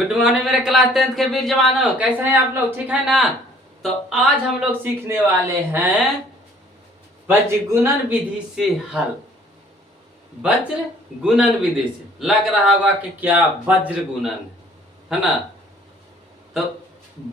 Good morning मेरे class 10th के वीर जवानों, कैसे हैं आप लोग? ठीक है ना? तो आज हम लोग सीखने वाले हैं वज्र गुणन विधि से हल। वज्र गुणन विधि से लग रहा होगा कि क्या वज्र गुणन है ना? तो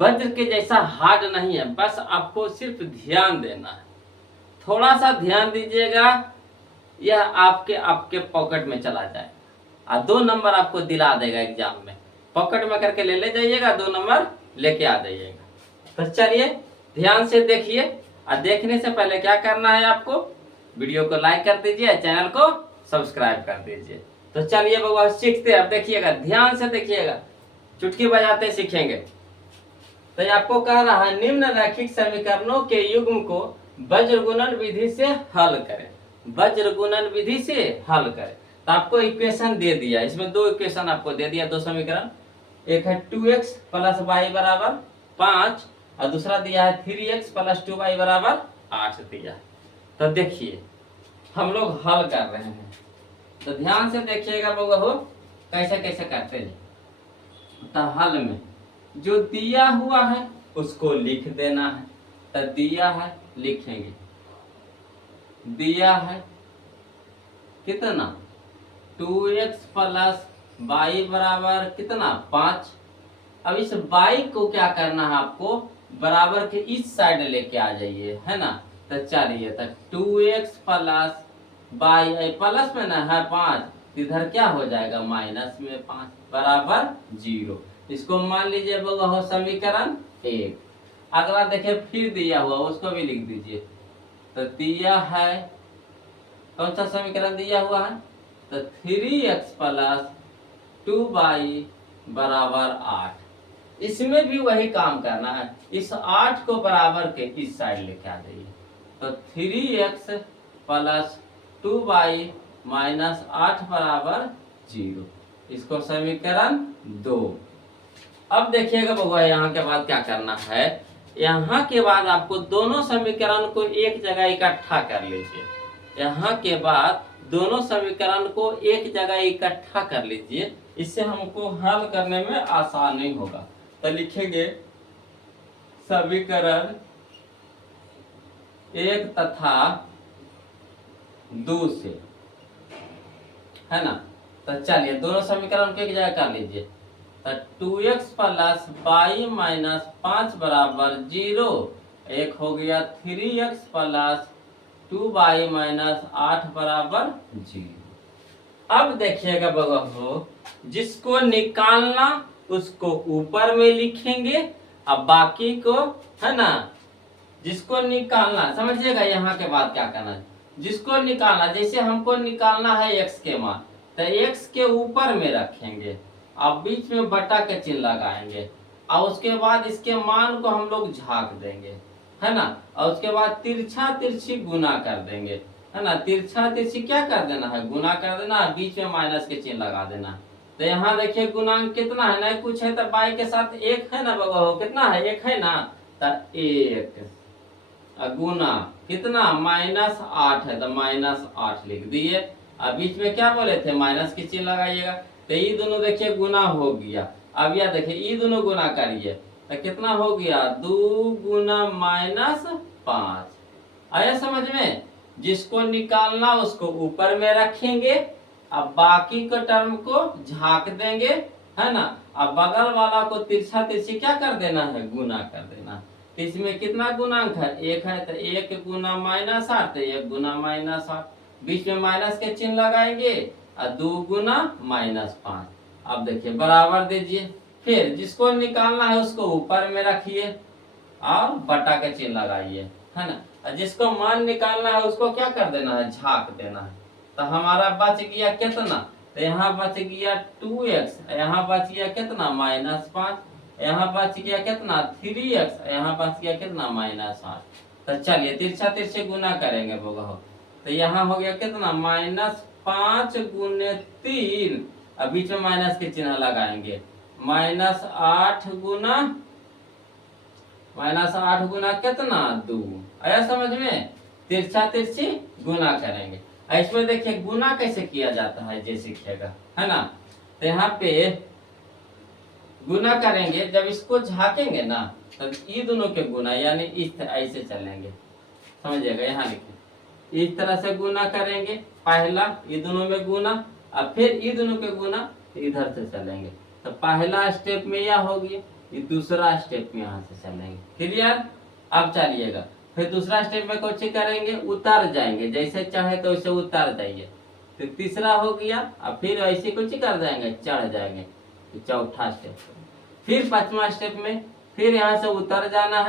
वज्र के जैसा हार्ड नहीं है, बस आपको सिर्फ ध्यान देना है। थोड़ा सा ध्यान दीजिएगा, यह आपके आपके पॉकेट में चला जाएगा और 2 नंबर आपको दिला देगा एग्जाम में। पॉकेट में करके ले जाइएगा, 2 नंबर लेके आ जाइएगा। तो चलिए ध्यान से देखिए, और देखने से पहले क्या करना है आपको, वीडियो को लाइक कर दीजिए, चैनल को सब्सक्राइब कर दीजिए। तो चलिए बउआ सीखते हैं। अब देखिएगा, ध्यान से देखिएगा, चुटकी बजाते सीखेंगे। तो आपको कह रहा है निम्न रैखिक समीकरणों के युग्म को वज्र गुणन विधि से हल करें। वज्र गुणन विधि से हल करें। तो आपको इक्वेशन दे दिया, इसमें 2 इक्वेशन आपको दे दिया, 2 समीकरण। एक है 2x प्लस वाई बराबर 5 और दूसरा दिया है 3x प्लस 2y बराबर 8 दिया है। तो देखिए हम लोग हल कर रहे हैं, तो ध्यान से देखिएगा बउआ कैसे कैसे करते हैं। तो हल में जो दिया हुआ है उसको लिख देना है। तो दिया है लिखेंगे, दिया है कितना 2x प्लस वाई बराबर कितना 5। अब इस y को क्या करना है आपको, बराबर के इस साइड लेके आ जाइए, है ना? तो चलिए, तो 2x प्लस वाई प्लस में ना है 5, इधर क्या हो जाएगा माइनस में 5 बराबर 0। इसको मान लीजिए हो समीकरण 1। अगला देखिए फिर दिया हुआ, उसको भी लिख दीजिए। तो दिया है कौन सा समीकरण दिया हुआ है, तो 3x प्लस 2y बराबर 8। इसमें भी वही काम करना है, इस 8 को बराबर के इस साइड लेके आ जाइए। तो 3x प्लस 2y माइनस 8 बराबर 0। इसको समीकरण 2। अब देखिएगा बउआ, यहाँ के बाद क्या करना है, यहाँ के बाद आपको दोनों समीकरण को एक जगह इकट्ठा कर लीजिए। यहाँ के बाद दोनों समीकरण को एक जगह इकट्ठा कर लीजिए, इससे हमको हल करने में आसानी होगा। तो लिखेंगे समीकरण 1 तथा 2 से, है ना? तो चलिए दोनों समीकरण को एक जगह कर लीजिए। तो 2x प्लस वाई माइनस 5 बराबर 0, एक हो गया 3x प्लस 2y माइनस 8 बराबर 0। अब देखिएगा बगो, जिसको निकालना उसको ऊपर में लिखेंगे, अब बाकी को, है ना, जिसको निकालना समझिएगा। यहाँ के बाद क्या करना है, जिसको निकालना, जैसे हमको निकालना है x के मान, तो x के ऊपर में रखेंगे, अब बीच में बटा के चिन्ह लगाएंगे, और उसके बाद इसके मान को हम लोग झाँक देंगे, है ना? और उसके बाद तिरछा तिरछी गुना कर देंगे, है ना? तिरछा तिरछी क्या कर देना है, गुना कर देना, बीच में माइनस के चिन्ह लगा देना। तो यहाँ देखिए गुणांक कितना है, नहीं कुछ है तो y के साथ 1 है ना बगो, कितना है 1 है ना, तो 1 गुना कितना -8 है, तो -8 लिख दिए। अब बीच में क्या बोले थे, माइनस की चिन्ह लगाइएगा। तो ये दोनों देखिए गुना हो गया। अब यह देखिए ये दोनों गुना करिए, तो कितना हो गया 2 गुना -5। आया समझ में? जिसको निकालना उसको ऊपर में रखेंगे, अब बाकी के टर्म को झाँक देंगे, है ना? अब बगल वाला को तिरछा तिरछी क्या कर देना है, गुना कर देना। इसमें कितना गुणांक है, 1 है, तो 1 गुना -8, तो 1 गुना -8, बीच में माइनस के चिन्ह लगाएंगे, और 2 गुना -5। अब देखिए बराबर दीजिए, फिर जिसको निकालना है उसको ऊपर में रखिए और बटा के चिन्ह लगाइए, है ना? और जिसको मान निकालना है उसको क्या कर देना है, झाँक देना है। तो हमारा बच गया कितना, तो यहाँ बच गया 2x, यहाँ बच गया कितना -5, यहाँ बच गया कितना 3x, यहाँ बच गया कितना -8। तो चलिए तिरछा तिरछे गुना करेंगे बोगा, तो यहाँ हो गया कितना -5 गुने 3, अब बीच में माइनस के चिन्ह लगाएंगे, -8 गुना कितना 2। आया समझ में? तिरछा तिरछी गुना करेंगे। इसमें देखिए गुना कैसे किया जाता है, जे सीखिएगा, है ना? तो यहाँ पे गुना करेंगे, जब इसको झाकेंगे ना तो ये दोनों के गुना यानी इस ऐसे चलेंगे, समझिएगा। यहाँ लिखे इस तरह से गुना करेंगे, पहला ये दोनों में गुना और फिर ये दोनों के गुना इधर से चलेंगे। तो पहला स्टेप में यह हो गया, ये दूसरा स्टेप में यहाँ से चलेंगे। क्लियर? अब चलिएगा, फिर दूसरा स्टेप में कुछ करेंगे, उतर जाएंगे, जैसे चाहे तो वैसे उतर जाइए। तो तीसरा हो गया, और फिर ऐसे कुछ कर जाएंगे, चढ़ जाएंगे। तो चौथा स्टेप, फिर पांचवा स्टेप में फिर यहाँ से उतर जाना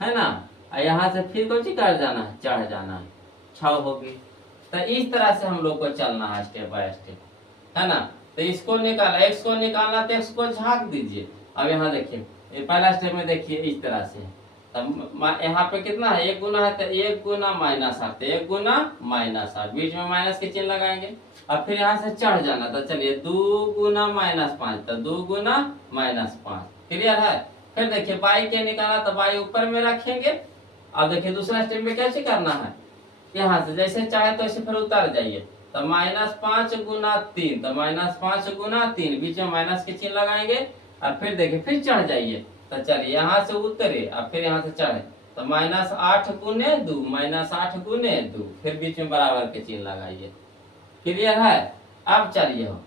है ना, और यहाँ से फिर कुछ कर जाना है, चढ़ जाना है। 6 होगी। तो इस तरह से हम लोग को चलना है स्टेप बाय स्टेप, है ना। तो इसको निकाला, एक्स को निकालना तो एक्स को झाक दीजिए। अब यहाँ देखिए, ये पहला स्टेप में देखिए इस तरह से, तब यहाँ पे कितना है, 1 गुना है, तो 1 गुना -8, 1 गुना -8, बीच में माइनस के चिन्ह लगाएंगे। अब फिर यहाँ से चढ़ जाना, तो चलिए 2 गुना -5, तो 2 गुना -5। क्लियर है? फिर देखिए बाई के निकाला, तो बाई ऊपर में रखेंगे। अब देखिए दूसरा स्टेप में कैसे करना है, यहाँ से जैसे चाहे तो ऐसे फिर उतर जाइए। तो -5 गुना 3, तो -5 गुना 3, बीच में माइनस के चिन्ह लगाएंगे। और फिर देखिए फिर चढ़ जाइए, तो चलिए यहाँ से उतरे और फिर यहाँ से चढ़े, तो -8 गुने 2, -8 गुने 2, फिर बीच में बराबर के चिन्ह लगाइए। क्लियर है? अब चलिए हो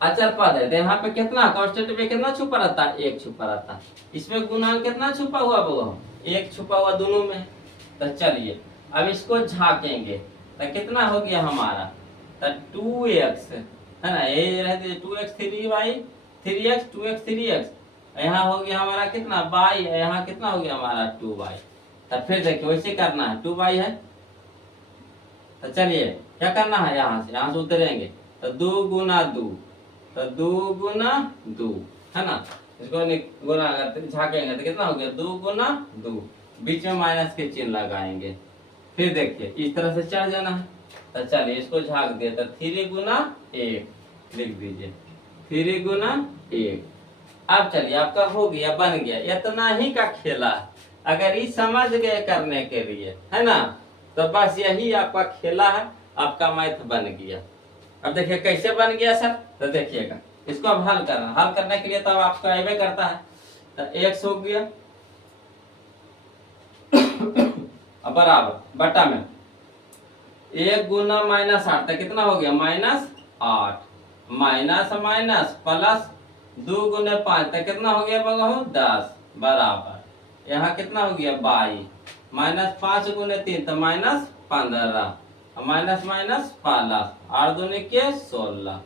अचर पद है, तो यहाँ पे कितना कांस्टेंट में कितना छुपा रहता है, 1 छुपा रहता है। इसमें गुणांक कितना छुपा हुआ वो, 1 छुपा हुआ दोनों में। तो चलिए अब इसको झाकेंगे, तो कितना हो गया हमारा, तो 2x है ना, ये रहते 2x 3y 3x 2x 3x, यहाँ हो गया हमारा कितना y, यहाँ कितना हो गया हमारा 2y। तो फिर देखिए वैसे करना है, 2y है। तो चलिए क्या करना है, यहाँ से उतरेंगे, तो 2 गुना 2, तो 2 गुना 2 है ना। इसको गुना अगर झाकेंगे तो कितना हो गया, 2 गुना 2, बीच में माइनस के चिन्ह लगाएंगे। फिर देखिए इस तरह से चढ़ जाना है। तो चलिए इसको झाक दिया, तो 3 गुना 1 लिख दीजिए, 3 गुना 1। अब चलिए आपका हो गया, बन गया। इतना ही का खेला, अगर ये समझ गए करने के लिए, है ना, तो बस यही आपका खेला है, आपका मैथ बन गया। अब देखिए कैसे बन गया सर, तो देखिएगा इसको अब हल करना, हल करने के लिए तो आपका एवे करता है। तो x हो गया बराबर बटा में 1 गुना -8, तो कितना हो गया -8, माइनस माइनस प्लस 2 गुने 5, तो कितना हो गया बगहु 10, बराबर यहाँ कितना हो गया 22, -5 गुने 3 तो -15, माइनस माइनस प्लस 8 दूनी के 16,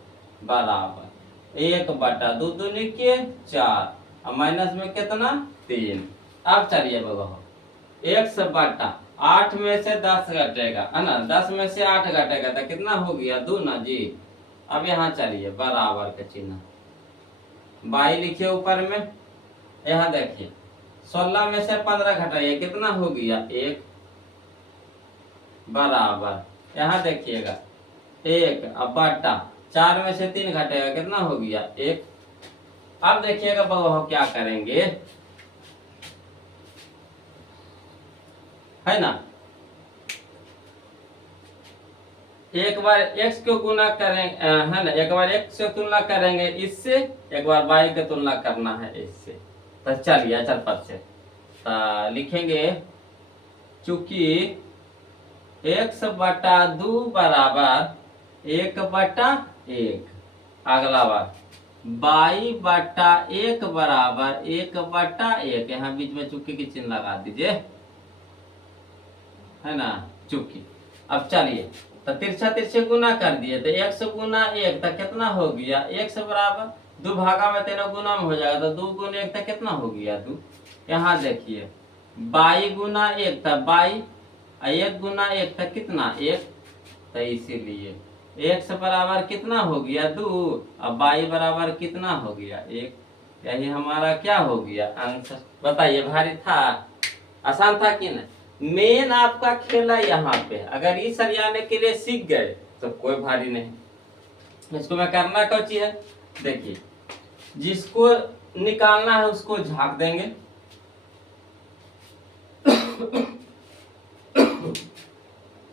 बराबर 1 बटा 2 दूनी के 4, और माइनस में कितना 3। अब चलिए बगहु x बटा 8 में से 10 घटेगा, है ना, 10 में से 8 घटेगा, तो कितना हो गया 2 ना जी। अब यहाँ चलिए बराबर का चिन्ह, बाई लिखिए ऊपर में। यहाँ देखिए 16 में से 15 घटाइए, कितना हो गया 1, बराबर यहाँ देखिएगा 1, अब बटा 4 में से 3 घटेगा, कितना हो गया 1। अब देखिएगा बगहु क्या करेंगे, है ना, एक बार x को गुना करेंगे, है ना, एक बार x से तुलना करेंगे इससे, एक बार y की तुलना करना है इससे। तो चलिए अचर पद से लिखेंगे, चूंकि x बटा 2 बराबर 1 बटा 1, अगला बार y बटा 1 बराबर 1 बटा 1, यहाँ बीच में चूंकि की चिन्ह लगा दीजिए, है ना, चूंकि। अब चलिए तो तिरछा तिरछे गुना कर दिए, तो 1 गुना 1 तो कितना हो गया, 1 बराबर 2 भागा में 13 गुना में हो जाएगा, तो 2 गुना 1 तो कितना हो गया 2। यहाँ देखिए 22 गुना 1 तो 22, 1 गुना 1 तो कितना 1, तो इसीलिए x बराबर कितना हो गया 2, और y बराबर कितना हो गया 1। यही हमारा क्या हो गया आंसर। बताइए भारी था, आसान था कि नहीं। मेन आपका खेला यहाँ पे, अगर ये सरियाने के लिए सीख गए तो कोई भारी नहीं। इसको मैं करना क्या चीज है, देखिए जिसको निकालना है उसको झाक देंगे,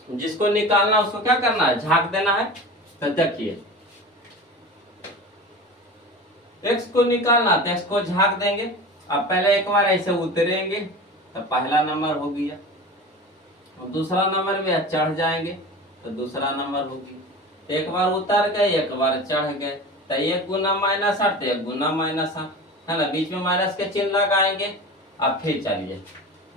जिसको निकालना उसको क्या करना है, झाक देना है। तो देखिए x को निकालना तो x को झाँक देंगे। अब पहले एक बार ऐसे उतरेंगे तो पहला नंबर हो गया, और दूसरा नंबर भी चढ़ जाएंगे तो दूसरा नंबर होगी। एक बार उतर गए एक बार चढ़ गए तो 1 गुना -8 तो 1 गुना -8 है ना, बीच में माइनस के चिन्ह लगाएंगे। अब फिर चलिए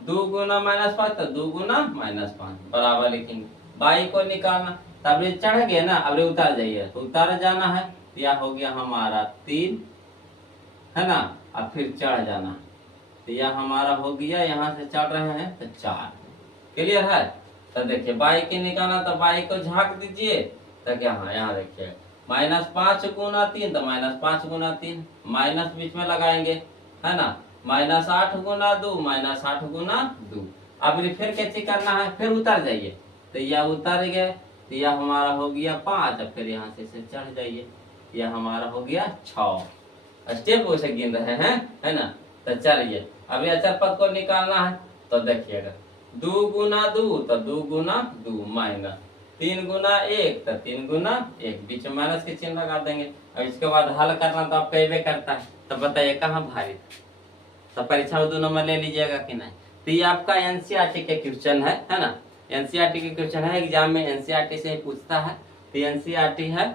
2 गुना -5 तो 2 गुना -5 बराबर लिखेंगे। y को निकालना तब ये चढ़ गए ना, अब ये उतर जाइए तो उतर जाना है, यह हो गया हमारा 3 है ना। अब फिर चढ़ जाना तो यह हमारा हो गया, यहाँ से चढ़ रहे हैं तो 4। क्लियर है। तो देखिए y के निकालना तो y को झाँक दीजिए तो क्या, हाँ यहाँ देखिए -5 गुना 3 तो -5 गुना 3 माइनस बीच में लगाएंगे है ना, -8 गुना 2 -8 गुना 2। अब फिर कैसे करना है, फिर उतर जाइए तो यह उतर गए तो यह हमारा हो गया 5। अब फिर यहाँ से चढ़ जाइए, यह हमारा हो गया 6। स्टेप वैसे गिन रहे हैं है ना। तो चलिए अब ये अचर पद को निकालना है तो देखिएगा 2 गुना 2 तो 2 गुना 2 माइनस 3 गुना 1 तो 3 गुना 1, बीच में माइनस के चिन्ह लगा देंगे। अब इसके बाद हल करना तो आप कई करता है, तो बताइए कहाँ भारी, तो परीक्षा में 2 नंबर ले लीजिएगा कि नहीं। तो ये आपका एनसीईआरटी के क्वेश्चन है ना, एनसीईआरटी के क्वेश्चन है, एग्जाम में एनसीईआरटी से ही पूछता है। तो एनसीईआरटी है,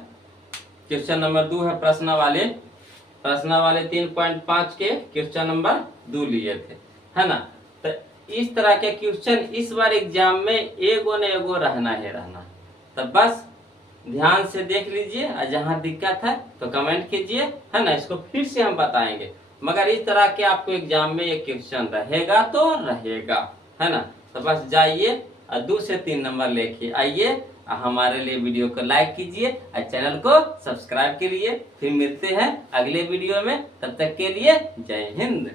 क्वेश्चन नंबर 2 है, प्रश्न वाले 3.5 के क्वेश्चन नंबर 2 लिए थे है ना। तो इस तरह के क्वेश्चन इस बार एग्जाम में एगो न एगो रहना है। तो बस ध्यान से देख लीजिए, और जहाँ दिक्कत है तो कमेंट कीजिए है ना, इसको फिर से हम बताएंगे। मगर इस तरह के आपको एग्जाम में ये क्वेश्चन रहेगा तो रहेगा है ना। तो बस जाइए और 2 से 3 नंबर लेके आइए, हमारे लिए वीडियो को लाइक कीजिए और चैनल को सब्सक्राइब करिए। फिर मिलते हैं अगले वीडियो में, तब तक के लिए जय हिंद।